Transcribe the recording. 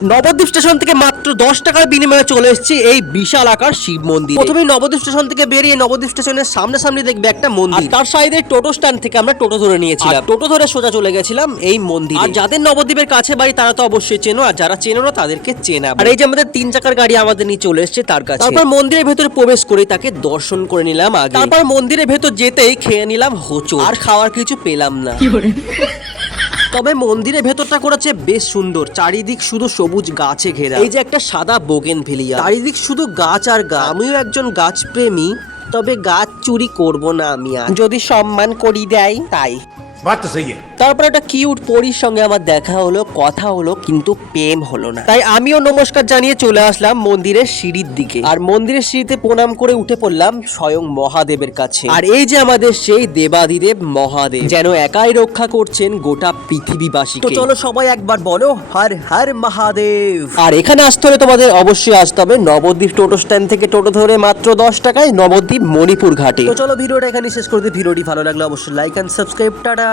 Nabadwip station থেকে মাত্র 10 টাকার বিনিময়ে চলে এসেছি এই বিশাল আকার শিব মন্দির। প্রথমে নবদ্বীপ স্টেশন থেকে বেরিয়ে নবদ্বীপ স্টেশনের সামনে দেখবে একটা মন্দির, তার সাইডে টোটো স্ট্যান্ড থেকে আমরা টোটো ধরে নিয়েছিলাম, টোটো ধরে সোজা চলে গেছিলাম এই মন্দির। আর যাদের নবদ্বীপের কাছে বাড়ি তারা তো অবশ্যই চেনো, আর যারা চেনো না তাদেরকে চেনা। আর এই যে আমাদের 3 চাকার গাড়ি আমাদের নিয়ে চলে এসেছে তার কাছে। তারপর মন্দিরের ভেতরে প্রবেশ করে তাকে দর্শন করে নিলাম আগে। তারপর মন্দিরের ভেতর যেতেই খেয়ে নিলাম হোঁচট, আর খাওয়ার কিছু পেলাম না। তবে মন্দিরের ভেতরটা করেছে বেশ সুন্দর, চারিদিক শুধু সবুজ গাছে ঘেরা। এই যে একটা সাদা বোগেনভেলিয়া, চারিদিক শুধু গাছ আর গাছ। আমিও একজন গাছ প্রেমী, তবে গাছ চুরি করব না আমি, আর যদি সম্মান করি দেয় তাই। তারপর একটা কিউট পরীর সঙ্গে আমার দেখা হলো, কথা হলো, কিন্তু প্রেম হলো না। তাই আমিও নমস্কার জানিয়ে চলে আসলাম মন্দিরের সিঁড়ির দিকে, আর মন্দিরের সিঁড়িতে প্রণাম করে উঠে পড়লাম স্বয়ং মহাদেবের কাছে। আর এই যে আমাদের সেই দেবাদিদেব মহাদেব, যেন একাই রক্ষা করছেন গোটা পৃথিবীবাসীকে। তো চলো সবাই একবার বলো হর হর মহাদেব। আর এখানে আসতে হলে তোমাদের অবশ্যই আসতে হবে নবদ্বীপ টোটো স্ট্যান্ড থেকে টোটো ধরে মাত্র 10 টাকায় নবদ্বীপ মণিপুর ঘাটে। তো চলো ভিডিওটা এখানে শেষ করে দিই। ভিডিওটি ভালো লাগলে অবশ্যই লাইক এন্ড সাবস্ক্রাইব। টাটা।